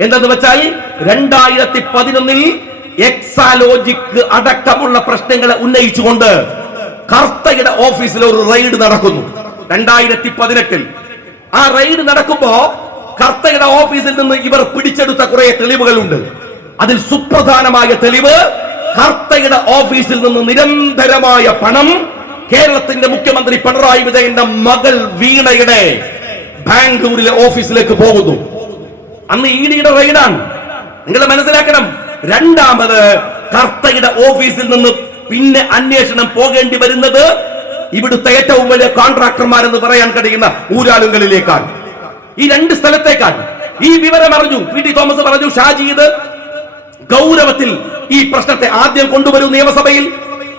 എന്തെന്ന് വെച്ചാൽ രണ്ടായിരത്തി പതിനൊന്നിൽ എക്സാലോജിക് അടക്കമുള്ള പ്രശ്നങ്ങളെ ഉന്നയിച്ചുകൊണ്ട് കർത്തയുടെ ഓഫീസിൽ ഒരു റെയ്ഡ് നടക്കുന്നു. രണ്ടായിരത്തി പതിനെട്ടിൽ ആ റെയ്ഡ് നടക്കുമ്പോ കർത്തയുടെ ഓഫീസിൽ നിന്ന് ഇവർ പിടിച്ചെടുത്ത കുറെ തെളിവുകളുണ്ട്. അതിൽ സുപ്രധാനമായ തെളിവ് കർത്തയുടെ ഓഫീസിൽ നിന്ന് നിരന്തരമായ പണം കേരളത്തിന്റെ മുഖ്യമന്ത്രി പിണറായി വിജയന്റെ മകൾ വീണയുടെ ബാംഗ്ലൂരിലെ ഓഫീസിലേക്ക് പോകുന്നു. അന്ന് ഇ ഡിയുടെ റെയ്ഡാണ്. നിങ്ങൾ മനസ്സിലാക്കണം. രണ്ടാമത് കർത്തയുടെ ഓഫീസിൽ നിന്ന് പിന്നെ അന്വേഷണം പോകേണ്ടി വരുന്നത് ഇവിടുത്തെ ഏറ്റവും വലിയ കോൺട്രാക്ടർമാരെന്ന് പറയാൻ കഴിയുന്ന ഊരാളുകളിലേക്കാണ് ഈ രണ്ട് സ്ഥലത്തേക്കാണ്. ഈ വിവരം അറിഞ്ഞു. പി ടി തോമസ് പറഞ്ഞു ഷാജീദ് ഗൗരവത്തിൽ ഈ പ്രശ്നത്തെ ആദ്യം കൊണ്ടുവരും നിയമസഭയിൽ.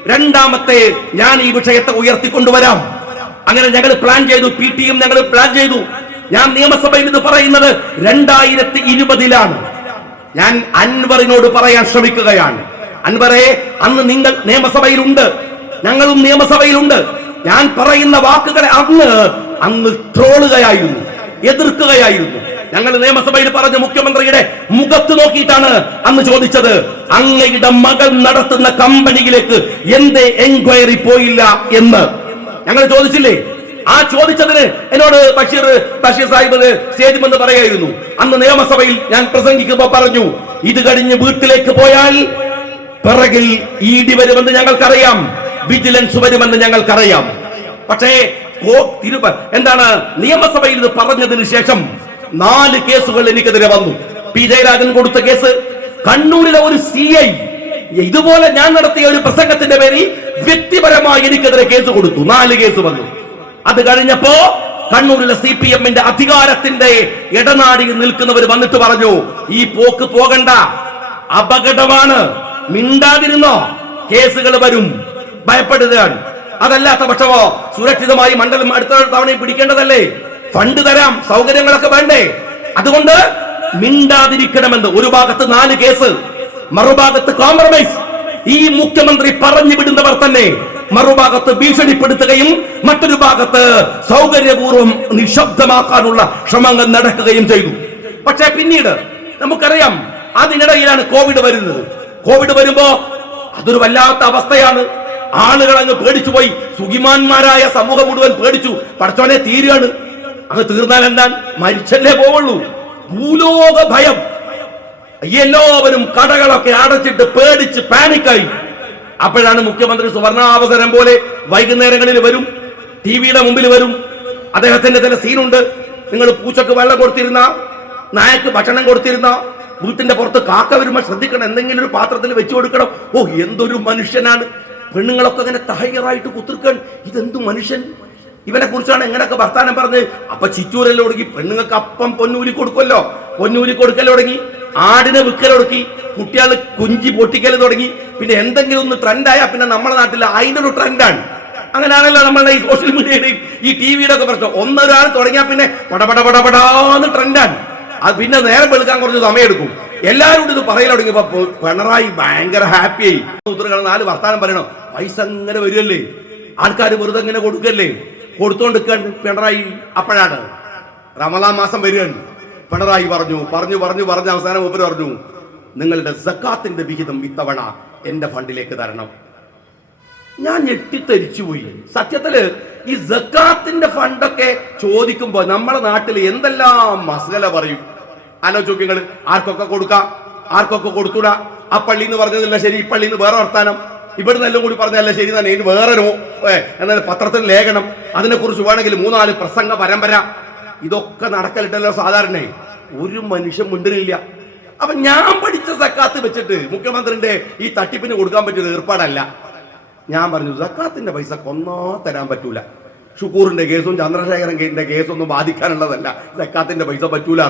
രണ്ടാമത്തെ ഞാൻ ഈ വിഷയത്തെ ഉയർത്തിക്കൊണ്ടുവരാം. അങ്ങനെ ഞങ്ങൾ പ്ലാൻ ചെയ്തു പി ടിയും ഞങ്ങൾ പ്ലാൻ ചെയ്തു. ഞാൻ നിയമസഭയിൽ ഇത് പറയുന്നത് രണ്ടായിരത്തി ഇരുപതിലാണ് ഞാൻ അൻവറിനോട് പറയാൻ ശ്രമിക്കുകയാണ്. അൻവറെ അന്ന് നിങ്ങൾ നിയമസഭയിലുണ്ട്. ഞങ്ങളും നിയമസഭയിലുണ്ട്. ഞാൻ പറയുന്ന വാക്കുകളെ അന്ന് അന്ന് ട്രോളുകയായിരുന്നു എതിർക്കുകയായിരുന്നു. ഞങ്ങൾ നിയമസഭയിൽ പറഞ്ഞ മുഖ്യമന്ത്രിയുടെ മുഖത്ത് നോക്കിയിട്ടാണ് അന്ന് ചോദിച്ചത് അങ്ങയുടെ മകൾ നടത്തുന്ന കമ്പനിയിലേക്ക് എന്തേ എൻക്വയറി പോയില്ല എന്ന്. ഞങ്ങൾ ചോദിച്ചില്ലേ ആ ചോദിച്ചതിന് എന്നോട് ബഷീർ ബഷീർ സാഹിബ് സ്റ്റേജ് എന്ന് പറയായിരുന്നു അന്ന് നിയമസഭയിൽ ഞാൻ പ്രസംഗിക്കുമ്പോൾ പറഞ്ഞു ഇത് കഴിഞ്ഞ് വീട്ടിലേക്ക് പോയാൽ പിറകിൽ ഈടി വരുമെന്ന് ഞങ്ങൾക്കറിയാം വിജിലൻസ് വരുമെന്ന് ഞങ്ങൾക്കറിയാം. പക്ഷേ എന്താണ് നിയമസഭയിൽ ഇത് പറഞ്ഞതിന് ശേഷം നാല് കേസുകൾ എനിക്കെതിരെ വന്നു. പി ജയരാജൻ കൊടുത്ത കേസ് കണ്ണൂരിലെ ഒരു സി ഐ ഇതുപോലെ ഞാൻ നടത്തിയ ഒരു പ്രസംഗത്തിന്റെ പേരിൽ വ്യക്തിപരമായി എനിക്കെതിരെ കേസ് കൊടുത്തു. നാല് കേസ് വന്നു. അത് കഴിഞ്ഞപ്പോ കണ്ണൂരിലെ സി പി എമ്മിന്റെ അധികാരത്തിന്റെ ഇടനാടിയിൽ നിൽക്കുന്നവർ വന്നിട്ട് പറഞ്ഞു ഈ പോക്ക് പോകണ്ട. അപകടമാണ്. മിണ്ടാതിരുന്നോ. കേസുകൾ വരും. ഭയപ്പെടുകയാണ്. അതല്ലാത്ത പക്ഷമോ സുരക്ഷിതമായി മണ്ഡലം അടുത്ത തവണയും പിടിക്കേണ്ടതല്ലേ? ഫണ്ട് തരാം. സൗകര്യങ്ങളൊക്കെ വേണ്ടേ? അതുകൊണ്ട് മിണ്ടാതിരിക്കണമെന്ന്. ഒരു ഭാഗത്ത് നാല് കേസ് മറുഭാഗത്ത് കോംപ്രമൈസ് ഈ മുഖ്യമന്ത്രി പറഞ്ഞു വിടുന്നവർ തന്നെ മറുഭാഗത്ത് ഭീഷണിപ്പെടുത്തുകയും മറ്റൊരു ഭാഗത്ത് സൗകര്യപൂർവം നിശബ്ദമാക്കാനുള്ള ശ്രമങ്ങൾ നടക്കുകയും ചെയ്തു. പക്ഷേ പിന്നീട് നമുക്കറിയാം അതിനിടയിലാണ് കോവിഡ് വരുന്നത്. കോവിഡ് വരുമ്പോ അതൊരു വല്ലാത്ത അവസ്ഥയാണ്. ആളുകൾ അങ്ങ് പേടിച്ചു പോയി. സുഖിമാന്മാരായ സമൂഹം മുഴുവൻ പേടിച്ചു. പഠിച്ചോനെ തീരുകയാണ് അങ്ങ് തീർന്നാൽ എന്താ മരിച്ചല്ലേ പോവുള്ളൂ. ഭൂലോക ഭയം. എല്ലാവരും കടകളൊക്കെ അടച്ചിട്ട് പേടിച്ച് പാനിക്കായി അപ്പോഴാണ് മുഖ്യമന്ത്രി സുവർണാവസരം പോലെ വൈകുന്നേരങ്ങളിൽ വരും ടി വിയുടെ മുമ്പിൽ വരും. അദ്ദേഹത്തിന്റെ ചില സീനുണ്ട്. നിങ്ങൾ പൂച്ചക്ക് വെള്ളം കൊടുത്തിരുന്ന നായക്ക് ഭക്ഷണം കൊടുത്തിരുന്ന വീട്ടിന്റെ പുറത്ത് കാക്ക വരുമ്പോൾ ശ്രദ്ധിക്കണം. എന്തെങ്കിലും ഒരു പാത്രത്തിൽ വെച്ചു കൊടുക്കണം. ഓ എന്തൊരു മനുഷ്യനാണ്. പെണ്ണുങ്ങളൊക്കെ അങ്ങനെ തഹയറായിട്ട് കുത്തിർക്കാൻ. ഇതെന്തു മനുഷ്യൻ? ഇവനെ കുറിച്ചാണ് എങ്ങനെയൊക്കെ വർത്താനം പറഞ്ഞ്? അപ്പൊ ചിറ്റൂരെല്ലാം ഒടുങ്ങി? പെണ്ണുങ്ങൾക്ക് അപ്പം പൊന്നൂലി കൊടുക്കുമല്ലോ. പൊന്നൂലി കൊടുക്കൽ ആടിനെ വിൽക്കലൊടുക്കി കുട്ടികൾ കുഞ്ചി പൊട്ടിക്കൽ തുടങ്ങി. പിന്നെ എന്തെങ്കിലും ഒന്ന് ട്രെൻഡായാൽ പിന്നെ നമ്മുടെ നാട്ടിൽ അതിനൊരു ട്രെൻഡാണ് അങ്ങനെയാണല്ലോ നമ്മളുടെ ഈ സോഷ്യൽ മീഡിയയുടെയും ഈ ടി വിയുടെ ഒക്കെ പ്രശ്നം. ഒന്നൊരാൾ തുടങ്ങിയാൽ പിന്നെ പടപട പടപടാന്ന് ട്രെൻഡാണ് അത് പിന്നെ നേരം വെളുക്കാൻ കുറച്ച് സമയമെടുക്കും. എല്ലാവരും ഇത് പറയൽ തുടങ്ങിയപ്പോ പിണറായി ഭയങ്കര ഹാപ്പിയായി ഉത്തരങ്ങൾ നാല് വർത്താനം പറയണം? പൈസ ഇങ്ങനെ വരുമല്ലേ ആൾക്കാർ വെറുതെ ഇങ്ങനെ കൊടുക്കല്ലേ? കൊടുത്തോണ്ടിരിക്കാൻ പിണറായി അപ്പോഴാണ്. റമലാ മാസം വരികയാണ് പിണറായി പറഞ്ഞു പറഞ്ഞു പറഞ്ഞു പറഞ്ഞ അവസാനം മൂപ്പര് പറഞ്ഞു നിങ്ങളുടെ സക്കാത്തിന്റെ വിഹിതം ഇത്തവണ എന്റെ ഫണ്ടിലേക്ക് തരണം. ഞാൻ ഞെട്ടിത്തരിച്ചു പോയി സത്യത്തിൽ ഈ സക്കാത്തിന്റെ ഫണ്ടൊക്കെ ചോദിക്കുമ്പോ നമ്മുടെ നാട്ടിൽ എന്തെല്ലാം മസല പറയും? ആലോചിച്ച് നിങ്ങൾ ആർക്കൊക്കെ കൊടുക്കാം? ആർക്കൊക്കെ കൊടുത്തൂടാ? ആ പള്ളി എന്ന് പറഞ്ഞതല്ല ശരി ഈ പള്ളി വേറെ വർത്താനം. ഇവിടുന്ന് എല്ലാം കൂടി പറഞ്ഞല്ല ശരി തന്നെ ഇനി വേറൊരു എന്നാൽ പത്രത്തിൽ ലേഖനം. അതിനെക്കുറിച്ച് വേണമെങ്കിൽ മൂന്നാൽ പ്രസംഗ പരമ്പര ഇതൊക്കെ നടക്കലിട്ടല്ലോ സാധാരണ. ഒരു മനുഷ്യൻ മുണ്ടിലില്ല. അപ്പൊ ഞാൻ പഠിച്ച സക്കാത്ത് വെച്ചിട്ട് മുഖ്യമന്ത്രിന്റെ ഈ തട്ടിപ്പിന് കൊടുക്കാൻ പറ്റിയത് ഏർപ്പാടല്ല. ഞാൻ പറഞ്ഞു സക്കാത്തിന്റെ പൈസ കൊന്നാ തരാൻ പറ്റൂല. ഷുക്കൂറിന്റെ കേസും ചന്ദ്രശേഖരന്റെ കേസൊന്നും ബാധിക്കാനുള്ളതല്ല. സക്കാത്തിന്റെ പൈസ പറ്റൂല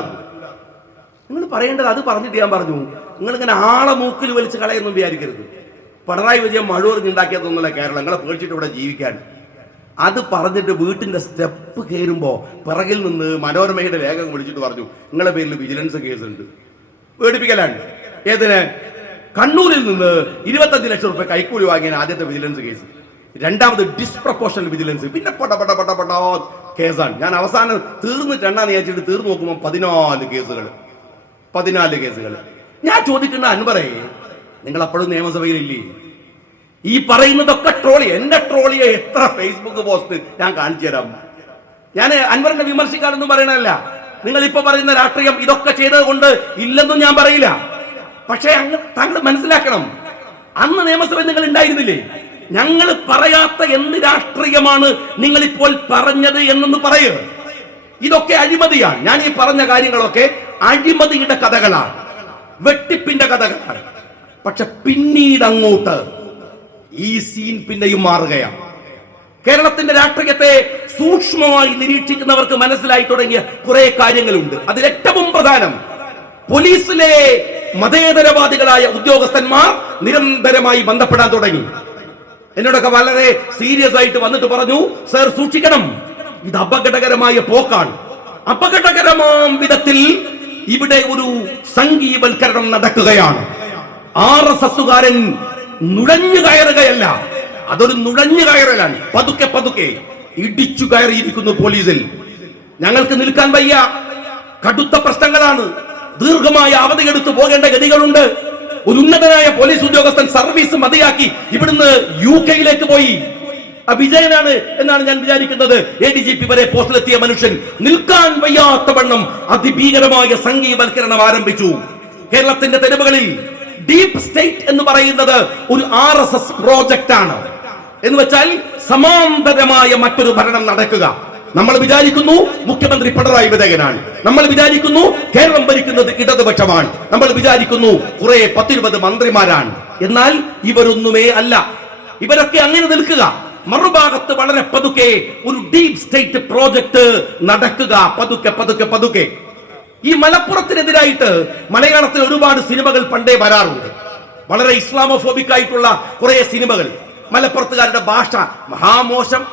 നിങ്ങൾ പറയേണ്ടത് അത് പറഞ്ഞിട്ട് ഞാൻ പറഞ്ഞു. നിങ്ങൾ ഇങ്ങനെ ആളെ മൂക്കിൽ വലിച്ച് കളയൊന്നും വിചാരിക്കരുത്. പിണറായി വിജയൻ മഴുവറിഞ്ഞുണ്ടാക്കിയതൊന്നുമല്ല കേരളം. നിങ്ങളെ പേടിച്ചിട്ട് ഇവിടെ ജീവിക്കാൻ. അത് പറഞ്ഞിട്ട് വീട്ടിന്റെ സ്റ്റെപ്പ് കയറുമ്പോ പിറകിൽ നിന്ന് മനോരമയുടെ ലേഖകം വിളിച്ചിട്ട് പറഞ്ഞു നിങ്ങളെ പേരിൽ വിജിലൻസ് കേസ് ഉണ്ട് പേടിപ്പിക്കലാണ്. ഏതിന്? കണ്ണൂരിൽ നിന്ന് ഇരുപത്തഞ്ച് ലക്ഷം റുപ്യ കൈക്കൂലി വാങ്ങിയ ആദ്യത്തെ വിജിലൻസ് കേസ്. രണ്ടാമത് ഡിസ്പ്രപ്പോർഷണൽ വിജിലൻസ്. പിന്നെ പട പട പട പട കേസാണ്. ഞാൻ അവസാനം തീർന്നിട്ട് എണ്ണാന്ന് വിചാരിച്ചിട്ട് തീർന്നു നോക്കുമ്പോൾ പതിനാല് കേസുകൾ പതിനാല് കേസുകൾ ഞാൻ ചോദിക്കുന്ന അൻവറേ നിങ്ങൾ അപ്പോഴും നിയമസഭയിലില്ലേ? ഈ പറയുന്നതൊക്കെ ട്രോളി. എന്റെ ട്രോളിയെ എത്ര ഫേസ്ബുക്ക് പോസ്റ്റ് ഞാൻ കാണിച്ചു തരാം. ഞാൻ അൻവറിനെ വിമർശിക്കാനൊന്നും പറയണല്ല നിങ്ങൾ ഇപ്പൊ പറയുന്ന രാഷ്ട്രീയം ഇതൊക്കെ ചെയ്തത് കൊണ്ട് ഇല്ലെന്നും ഞാൻ പറയില്ല. പക്ഷേ അങ്ങ് താങ്കൾ മനസ്സിലാക്കണം. അന്ന് നിയമസഭയിൽ നിങ്ങൾ ഉണ്ടായിരുന്നില്ലേ? ഞങ്ങൾ പറയാത്ത എന്ത് രാഷ്ട്രീയമാണ് നിങ്ങൾ ഇപ്പോൾ പറഞ്ഞത് എന്നൊന്ന് പറയുക ഇതൊക്കെ അഴിമതിയാണ്. ഞാൻ ഈ പറഞ്ഞ കാര്യങ്ങളൊക്കെ അഴിമതിയുടെ കഥകളാണ്. വെട്ടിപ്പിന്റെ കഥകളാണ്. പക്ഷെ പിന്നീട് അങ്ങോട്ട് ഈ സീൻ പിന്നെയും മാറുകയാണ്. കേരളത്തിന്റെ രാഷ്ട്രീയത്തെ സൂക്ഷ്മമായി നിരീക്ഷിക്കുന്നവർക്ക് മനസ്സിലായി തുടങ്ങിയ കുറെ കാര്യങ്ങളുണ്ട്. അതിൽ ഏറ്റവും പ്രധാനം പോലീസിലെ മതേതരവാദികളായ ഉദ്യോഗസ്ഥന്മാർ നിരന്തരമായി ബന്ധപ്പെടാൻ തുടങ്ങി. എന്നോടൊക്കെ വളരെ സീരിയസ് ആയിട്ട് വന്നിട്ട് പറഞ്ഞു സർ സൂക്ഷിക്കണം. ഇത് അപകടകരമായ പോക്കാണ്. അപകടകരമാം വിധത്തിൽ ഇവിടെ ഒരു സംഘീവൽക്കരണം നടക്കുകയാണ്. ആർ എസ് എസുകാരൻ നുഴഞ്ഞു കയറുകയല്ല. അതൊരു നുഴഞ്ഞു കയറലാണ്. പതുക്കെ പതുക്കെ ഇടിച്ചു കയറിയിരിക്കുന്നു പോലീസിൽ. ഞങ്ങൾക്ക് നിൽക്കാൻ വയ്യ. കടുത്ത പ്രശ്നങ്ങളാണ്. ദീർഘമായ അവധിയെടുത്ത് പോകേണ്ട ഗതികളുണ്ട്. ഒരു ഉന്നതനായ പോലീസ് ഉദ്യോഗസ്ഥൻ സർവീസ് മതിയാക്കി ഇവിടുന്ന് യു കെയിലേക്ക് പോയി. വിജയനാണ് എന്നാണ് ഞാൻ വിചാരിക്കുന്നത്. എ ഡി ജി പി വരെ പോസ്റ്റിലെത്തിയ മനുഷ്യൻ നിൽക്കാൻ വയ്യാത്ത വണ്ണം അതിഭീകരമായ സംഘീവൽക്കരണം ആരംഭിച്ചു. കേരളത്തിന്റെ തെരുവുകളിൽ ഡീപ് സ്റ്റേറ്റ് എന്ന് പറയുന്നത് ഒരു ആർ എസ് എസ് പ്രോജക്റ്റ് ആണ്. എന്ന് വെച്ചാൽ സമാന്തരമായ മറ്റൊരു ഭരണം നടക്കുക. നമ്മൾ വിചാരിക്കുന്നു മുഖ്യമന്ത്രി പിണറായി വിജയനാണ്. നമ്മൾ വിചാരിക്കുന്നു കേരളം ഭരിക്കുന്നത് ഇടതുപക്ഷമാണ്. നമ്മൾ വിചാരിക്കുന്നു കുറെ പത്തിരുപത് മന്ത്രിമാരാണ്. എന്നാൽ ഇവരൊന്നുമേ അല്ല. ഇവരൊക്കെ അങ്ങനെ നിൽക്കുക. മറുഭാഗത്ത് വളരെ പതുക്കെ ഒരു ഡീപ് സ്റ്റേറ്റ് പ്രോജക്ട് നടക്കുക. പതുക്കെ പതുക്കെ പതുക്കെ. ഈ മലപ്പുറത്തിനെതിരായിട്ട് മലയാളത്തിൽ ഒരുപാട് സിനിമകൾ പണ്ടേ വരാറുണ്ട്. വളരെ ഇസ്ലാമോഫോബിക് ആയിട്ടുള്ള കുറേ സിനിമകൾ. മലപ്പുറത്തുകാരുടെ ഭാഷ മഹാമോശം.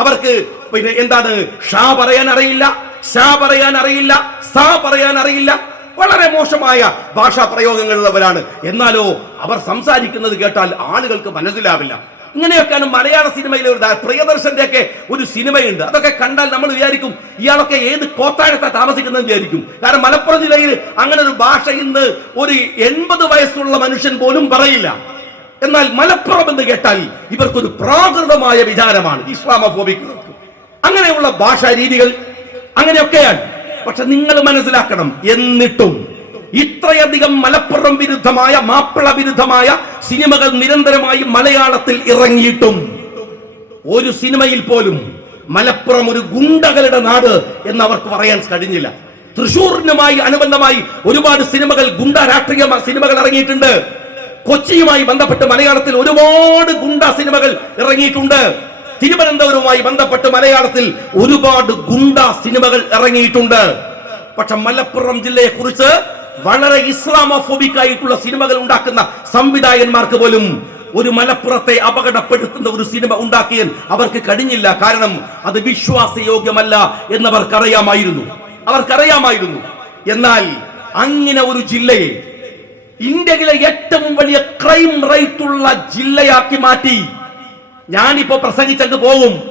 അവർക്ക് പിന്നെ എന്താണ്? ഷാ പറയാൻ അറിയില്ല ഷാ പറയാൻ അറിയില്ല സാ പറയാൻ അറിയില്ല. വളരെ മോശമായ ഭാഷാ പ്രയോഗങ്ങളുള്ളവരാണ് എന്നാലോ അവർ സംസാരിക്കുന്നത് കേട്ടാൽ ആളുകൾക്ക് മനസ്സിലാവില്ല. ഇങ്ങനെയൊക്കെയാണ് മലയാള സിനിമയിലെ ഒരു പ്രിയദർശന്റെ ഒക്കെ ഒരു സിനിമയുണ്ട്. അതൊക്കെ കണ്ടാൽ നമ്മൾ വിചാരിക്കും ഇയാളൊക്കെ ഏത് കോത്താഴത്താ താമസിക്കുന്നത് വിചാരിക്കും. കാരണം മലപ്പുറം ജില്ലയിൽ അങ്ങനെ ഒരു ഭാഷ ഇന്ന് ഒരു എൺപത് വയസ്സുള്ള മനുഷ്യൻ പോലും പറയില്ല. എന്നാൽ മലപ്പുറം എന്ന് കേട്ടാൽ ഇവർക്കൊരു പ്രാകൃതമായ വിചാരമാണ് ഇസ്ലാമോഫോബികൾക്ക് അങ്ങനെയുള്ള ഭാഷാ രീതികൾ അങ്ങനെയൊക്കെയാണ്. പക്ഷെ നിങ്ങൾ മനസ്സിലാക്കണം എന്നിട്ടും ഇത്രയധികം മലപ്പുറം വിരുദ്ധമായ മാപ്പിള വിരുദ്ധമായ സിനിമകൾ നിരന്തരമായി മലയാളത്തിൽ ഇറങ്ങിയിട്ടും ഒരു സിനിമയിൽ പോലും മലപ്പുറം ഒരു ഗുണ്ടകളുടെ നാട് എന്ന് അവർക്ക് പറയാൻ കഴിഞ്ഞില്ല. തൃശൂരിനുമായി അനുബന്ധമായി ഒരുപാട് സിനിമകൾ ഗുണ്ട രാഷ്ട്രീയ സിനിമകൾ ഇറങ്ങിയിട്ടുണ്ട്. കൊച്ചിയുമായി ബന്ധപ്പെട്ട് മലയാളത്തിൽ ഒരുപാട് ഗുണ്ട സിനിമകൾ ഇറങ്ങിയിട്ടുണ്ട്. തിരുവനന്തപുരവുമായി ബന്ധപ്പെട്ട് മലയാളത്തിൽ ഒരുപാട് ഗുണ്ട സിനിമകൾ ഇറങ്ങിയിട്ടുണ്ട്. പക്ഷെ മലപ്പുറം ജില്ലയെ കുറിച്ച് വളരെ ഇസ്ലാമോഫോബിക് ആയിട്ടുള്ള സിനിമകൾ ഉണ്ടാക്കുന്ന സംവിധായകന്മാർക്ക് പോലും ഒരു മലപ്പുറത്തെ അപകടപ്പെടുത്തുന്ന ഒരു സിനിമ ഉണ്ടാക്കിയാൽ അവർക്ക് കഴിഞ്ഞില്ല. കാരണം അത് വിശ്വാസയോഗ്യമല്ല എന്നവർക്കറിയാമായിരുന്നു. അവർക്കറിയാമായിരുന്നു. എന്നാൽ അങ്ങനെ ഒരു ജില്ലയെ ഇന്ത്യയിലെ ഏറ്റവും വലിയ ക്രൈം റേറ്റ് ഉള്ള ജില്ലയാക്കി മാറ്റി. ഞാനിപ്പോ പ്രസംഗിച്ചങ്ങ് പോകും.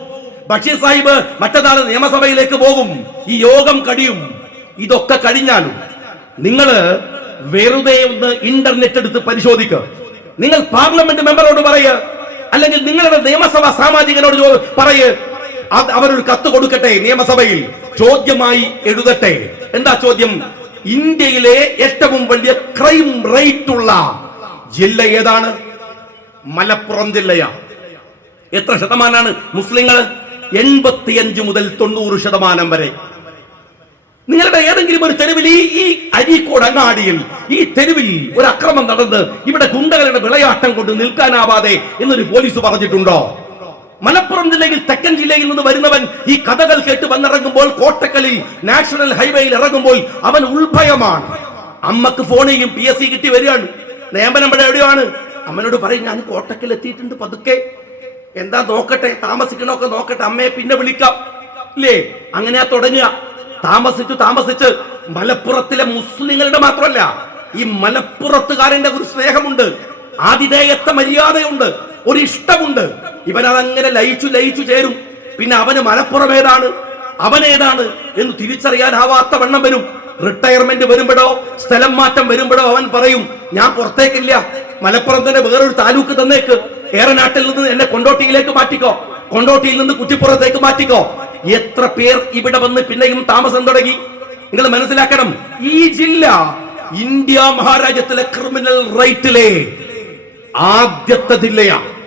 ബഷീർ സാഹിബ് മറ്റന്നാൾ നിയമസഭയിലേക്ക് പോകും. ഈ യോഗം കഴിയും. ഇതൊക്കെ കഴിഞ്ഞാലും നിങ്ങൾ വെറുതെ ഒന്ന് ഇന്റർനെറ്റ് എടുത്ത് പരിശോധിക്കുക നിങ്ങൾ പാർലമെന്റ് മെമ്പറോട് പറയുക അല്ലെങ്കിൽ നിങ്ങളുടെ നിയമസഭാ സാമാജികനോട് പറയേ. അവരൊരു കത്ത് കൊടുക്കട്ടെ നിയമസഭയിൽ. ചോദ്യമായി എഴുതട്ടെ. എന്താ ചോദ്യം? ഇന്ത്യയിലെ ഏറ്റവും വലിയ ക്രൈം റേറ്റ് ഉള്ള ജില്ല ഏതാണ്? മലപ്പുറം ജില്ലയാ. എത്ര ശതമാനാണ് മുസ്ലിങ്ങൾ എൺപത്തിയഞ്ച് മുതൽ തൊണ്ണൂറ് ശതമാനം വരെ. നിങ്ങളുടെ ഏതെങ്കിലും ഒരു തെരുവിൽ ഈ ഈ അരീക്കോട് അങ്ങാടിയിൽ ഈ തെരുവിൽ ഒരു അക്രമം നടന്ന് ഇവിടെ ഗുണ്ടകളുടെ വിളയാട്ടം കൊണ്ട് നിൽക്കാനാവാതെ എന്നൊരു പോലീസ് പറഞ്ഞിട്ടുണ്ടോ? മലപ്പുറം ജില്ലയിൽ തെക്കൻ ജില്ലയിൽ നിന്ന് വരുന്നവൻ ഈ കഥകൾ കേട്ട് വന്നിറങ്ങുമ്പോൾ കോട്ടക്കലിൽ നാഷണൽ ഹൈവേയിൽ ഇറങ്ങുമ്പോൾ അവൻ ഉൾഭയമാണ് അമ്മയ്ക്ക് ഫോണിയും പി എസ് സി കിട്ടി വരികയാണ്. നിയമനം ഇവിടെ എവിടെയാണ്? അമ്മനോട് പറയും ഞാൻ കോട്ടക്കൽ എത്തിയിട്ടുണ്ട് പതുക്കെ. എന്താ നോക്കട്ടെ താമസിക്കണമൊക്കെ നോക്കട്ടെ അമ്മയെ പിന്നെ വിളിക്കാം. ഇല്ലേ? അങ്ങനെയാ തുടങ്ങുക. താമസിച്ചു താമസിച്ച് മലപ്പുറത്തിലെ മുസ്ലിങ്ങളുടെ മാത്രമല്ല ഈ മലപ്പുറത്തുകാരന്റെ ഒരു സ്നേഹമുണ്ട് ആതിഥേയത്വ മര്യാദയുണ്ട് ഒരു ഇഷ്ടമുണ്ട് ഇവനതങ്ങനെ ലയിച്ചു ലയിച്ചു ചേരും. പിന്നെ അവന് മലപ്പുറം ഏതാണ് അവനേതാണ് എന്ന് തിരിച്ചറിയാനാവാത്ത വണ്ണം വരും. റിട്ടയർമെന്റ് വരുമ്പോഴോ സ്ഥലം മാറ്റം വരുമ്പോഴോ അവൻ പറയും ഞാൻ പുറത്തേക്കില്ല മലപ്പുറം തന്നെ വേറൊരു താലൂക്ക് തന്നേക്ക്. ഏറനാട്ടിൽ നിന്ന് എന്നെ കൊണ്ടോട്ടിയിലേക്ക് മാറ്റിക്കോ. കൊണ്ടോട്ടിയിൽ നിന്ന് കുറ്റിപ്പുറത്തേക്ക് മാറ്റിക്കോ. എത്ര പേർ ഇവിടെ വന്ന് പിന്നെയും താമസം തുടങ്ങി? നിങ്ങൾ മനസ്സിലാക്കണം ഈ ജില്ല ഇന്ത്യ മഹാരാജ്യത്തിലെ ക്രിമിനൽ റൈറ്റിലെ ആദ്യത്തെ ജില്ലയാണ്.